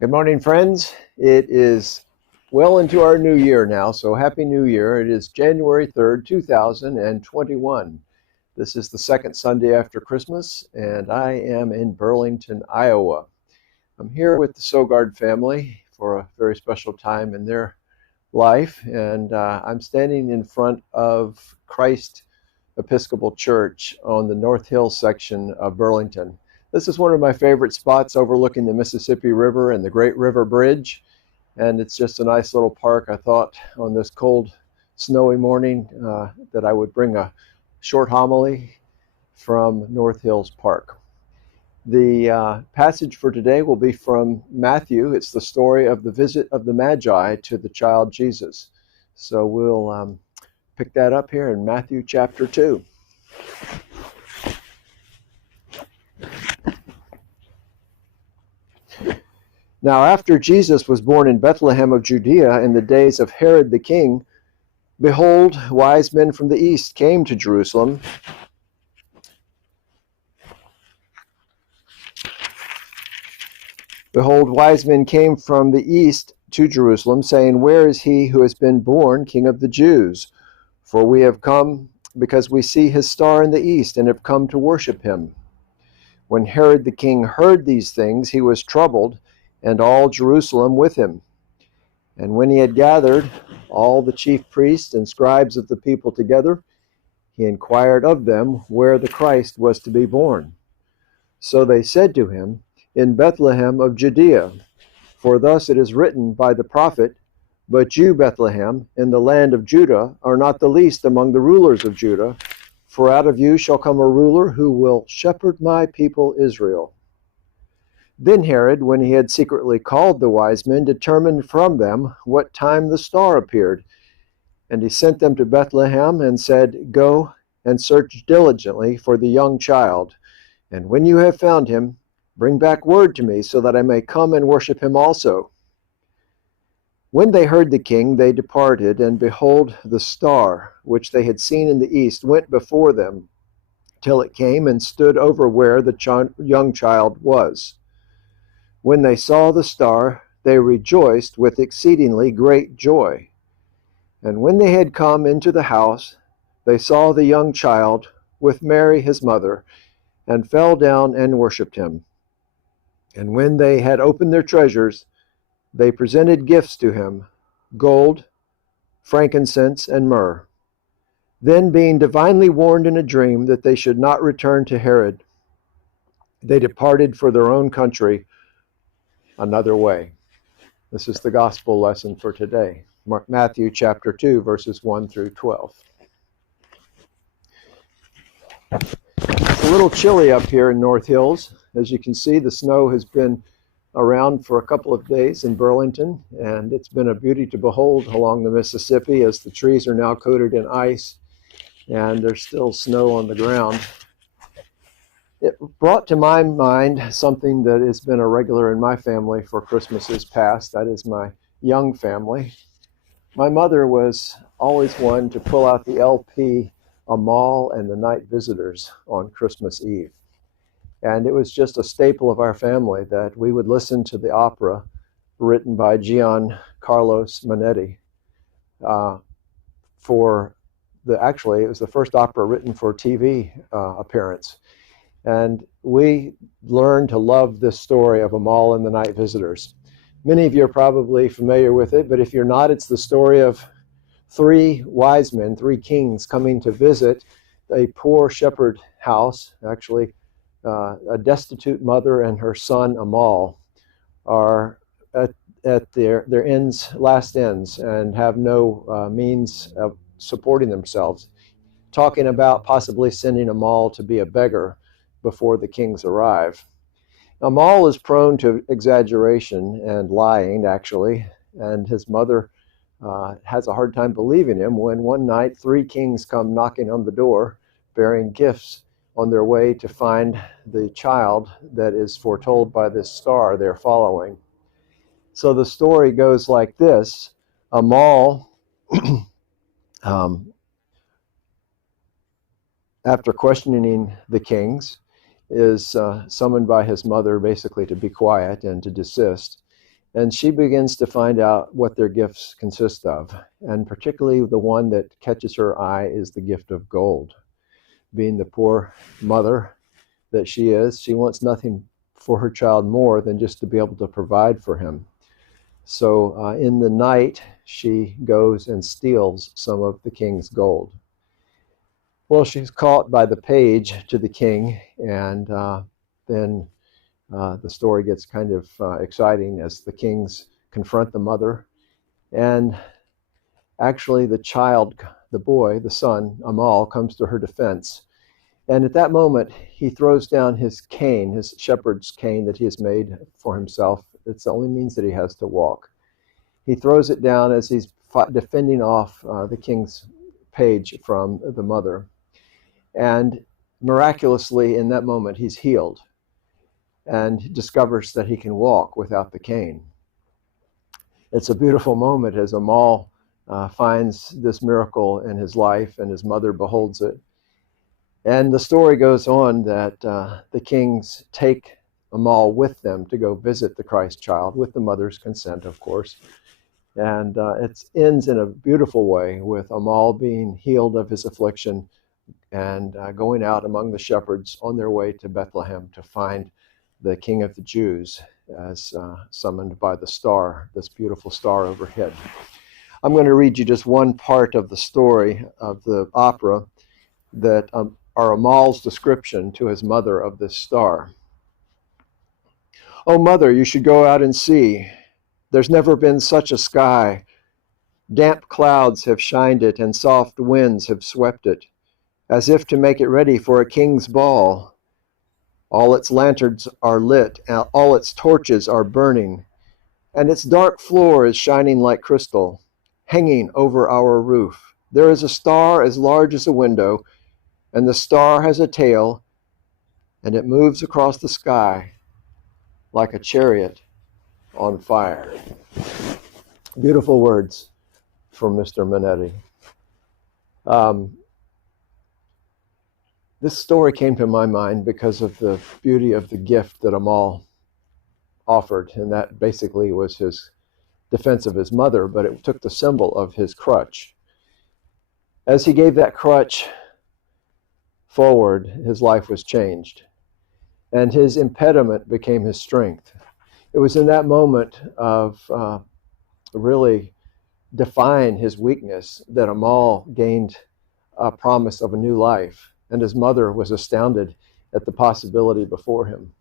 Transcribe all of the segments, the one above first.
Good morning, friends. It is well into our new year now, so Happy New Year. It is January 3rd, 2021. This is the second Sunday after Christmas, and I am in Burlington, Iowa. I'm here with the Sogard family for a very special time in their life, and I'm standing in front of Christ Episcopal Church on the North Hill section of Burlington. This is one of my favorite spots overlooking the Mississippi River and the Great River Bridge, and it's just a nice little park. I thought on this cold, snowy morning that I would bring a short homily from North Hills Park. The passage for today will be from Matthew. It's the story of the visit of the Magi to the child Jesus. So we'll pick that up here in Matthew chapter 2. Now, after Jesus was born in Bethlehem of Judea in the days of Herod the king, behold, wise men from the east came to Jerusalem. Behold, wise men came from the east to Jerusalem, saying, Where is he who has been born King of the Jews? For we have come because we see his star in the east and have come to worship him. When Herod the king heard these things, he was troubled, and all Jerusalem with him. And when he had gathered all the chief priests and scribes of the people together, he inquired of them where the Christ was to be born. So they said to him, In Bethlehem of Judea, for thus it is written by the prophet, But you, Bethlehem, in the land of Judah, are not the least among the rulers of Judah, for out of you shall come a ruler who will shepherd my people Israel. Then Herod, when he had secretly called the wise men, determined from them what time the star appeared. And he sent them to Bethlehem and said, Go and search diligently for the young child, and when you have found him, bring back word to me, so that I may come and worship him also. When they heard the king, they departed, and behold, the star, which they had seen in the east, went before them, till it came and stood over where the young child was. When they saw the star, they rejoiced with exceedingly great joy. And when they had come into the house, they saw the young child with Mary his mother, and fell down and worshipped him. And when they had opened their treasures, they presented gifts to him, gold, frankincense, and myrrh. Then, being divinely warned in a dream that they should not return to Herod, they departed for their own country another way. This is the gospel lesson for today. Matthew chapter 2, verses 1 through 12. It's a little chilly up here in North Hills. As you can see, the snow has been around for a couple of days in Burlington, and it's been a beauty to behold along the Mississippi as the trees are now coated in ice and there's still snow on the ground. It brought to my mind something that has been a regular in my family for Christmases past. That is my young family. My mother was always one to pull out the LP, Amal and the Night Visitors on Christmas Eve. And it was just a staple of our family that we would listen to the opera written by Carlos Manetti. Actually, it was the first opera written for TV appearance. And we learned to love this story of Amal and the Night Visitors. Many of you are probably familiar with it, but if you're not, it's the story of three wise men, three kings coming to visit a poor shepherd house. Actually, a destitute mother and her son Amal are at their last ends and have no means of supporting themselves, talking about possibly sending Amal to be a beggar before the kings arrive. Amal is prone to exaggeration and lying, actually, and his mother has a hard time believing him when one night three kings come knocking on the door bearing gifts on their way to find the child that is foretold by this star they're following. So the story goes like this. Amal, after questioning the kings, is summoned by his mother basically to be quiet and to desist. And she begins to find out what their gifts consist of. And particularly the one that catches her eye is the gift of gold. Being the poor mother that she is, she wants nothing for her child more than just to be able to provide for him. So in the night, she goes and steals some of the king's gold. Well, she's caught by the page to the king, and then the story gets kind of exciting as the kings confront the mother. And actually, the child, the boy, the son, Amal, comes to her defense. And at that moment, he throws down his cane, his shepherd's cane that he has made for himself. It's the only means that he has to walk. He throws it down as he's defending off the king's page from the mother. And miraculously, in that moment, he's healed and discovers that he can walk without the cane. It's a beautiful moment as Amal finds this miracle in his life, and his mother beholds it. And the story goes on that the kings take Amal with them to go visit the Christ child, with the mother's consent, of course. And it ends in a beautiful way with Amal being healed of his affliction and going out among the shepherds on their way to Bethlehem to find the King of the Jews as summoned by the star, this beautiful star overhead. I'm going to read you just one part of the story of the opera that are Amal's description to his mother of this star. "Oh, mother, you should go out and see. There's never been such a sky. Damp clouds have shined it, and soft winds have swept it, as if to make it ready for a king's ball. All its lanterns are lit, all its torches are burning, and its dark floor is shining like crystal, hanging over our roof. There is a star as large as a window, and the star has a tail, and it moves across the sky like a chariot on fire." Beautiful words from Mr. Manetti. This story came to my mind because of the beauty of the gift that Amal offered, and that basically was his defense of his mother, but it took the symbol of his crutch. As he gave that crutch forward, his life was changed, and his impediment became his strength. It was in that moment of really defying his weakness that Amal gained a promise of a new life, and his mother was astounded at the possibility before him,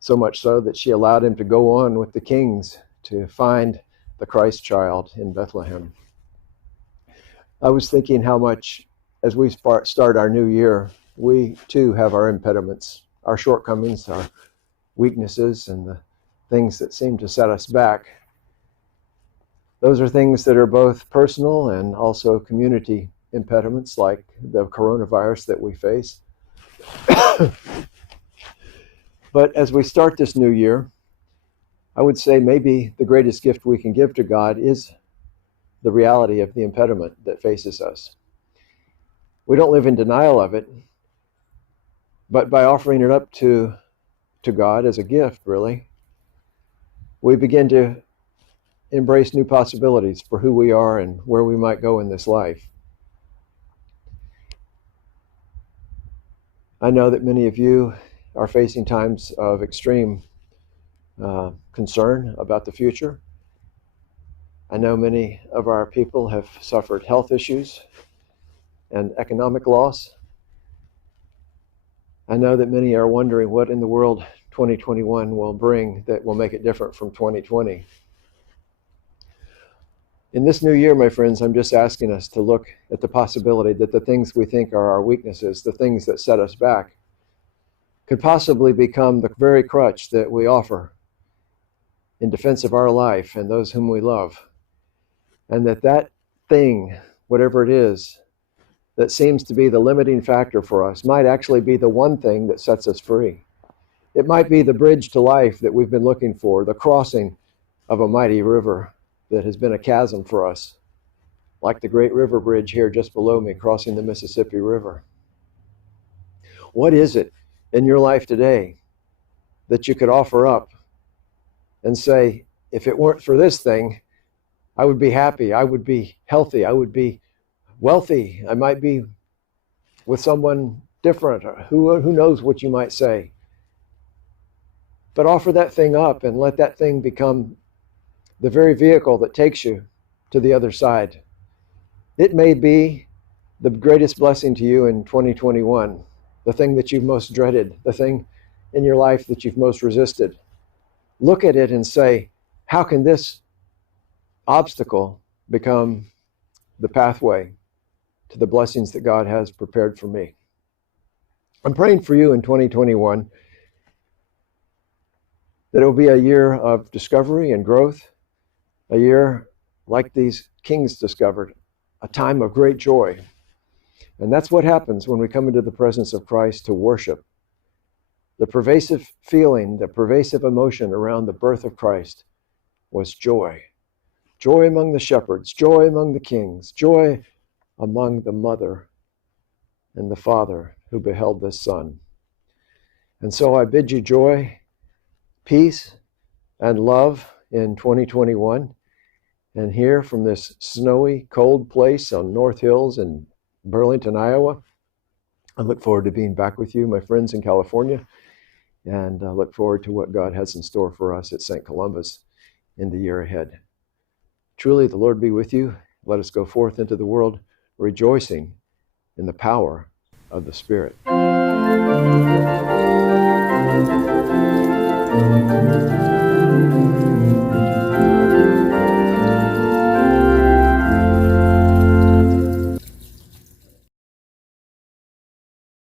so much so that she allowed him to go on with the kings to find the Christ child in Bethlehem. I was thinking how much, as we start our new year, we too have our impediments, our shortcomings, our weaknesses, and the things that seem to set us back. Those are things that are both personal and also community impediments, like the coronavirus that we face. But as we start this new year, I would say maybe the greatest gift we can give to God is the reality of the impediment that faces us. We don't live in denial of it, but by offering it up to God as a gift, really, we begin to embrace new possibilities for who we are and where we might go in this life. I know that many of you are facing times of extreme concern about the future. I know many of our people have suffered health issues and economic loss. I know that many are wondering what in the world 2021 will bring that will make it different from 2020. In this new year, my friends, I'm just asking us to look at the possibility that the things we think are our weaknesses, the things that set us back, could possibly become the very crutch that we offer in defense of our life and those whom we love. And that thing, whatever it is, that seems to be the limiting factor for us, might actually be the one thing that sets us free. It might be the bridge to life that we've been looking for, the crossing of a mighty river that has been a chasm for us, like the great river bridge here just below me, crossing the Mississippi River. What is it in your life today that you could offer up and say, if it weren't for this thing, I would be happy, I would be healthy, I would be wealthy, I might be with someone different, or who knows what you might say. But offer that thing up and let that thing become the very vehicle that takes you to the other side. It may be the greatest blessing to you in 2021, the thing that you've most dreaded, the thing in your life that you've most resisted. Look at it and say, how can this obstacle become the pathway to the blessings that God has prepared for me? I'm praying for you in 2021 that it will be a year of discovery and growth, a year like these kings discovered, a time of great joy. And that's what happens when we come into the presence of Christ to worship. The pervasive feeling, the pervasive emotion around the birth of Christ was joy. Joy among the shepherds, joy among the kings, joy among the mother and the father who beheld this son. And so I bid you joy, peace, and love in 2021. And here from this snowy, cold place on North Hills in Burlington, Iowa, I look forward to being back with you, my friends in California, and I look forward to what God has in store for us at St. Columbus in the year ahead. Truly, the Lord be with you. Let us go forth into the world rejoicing in the power of the Spirit.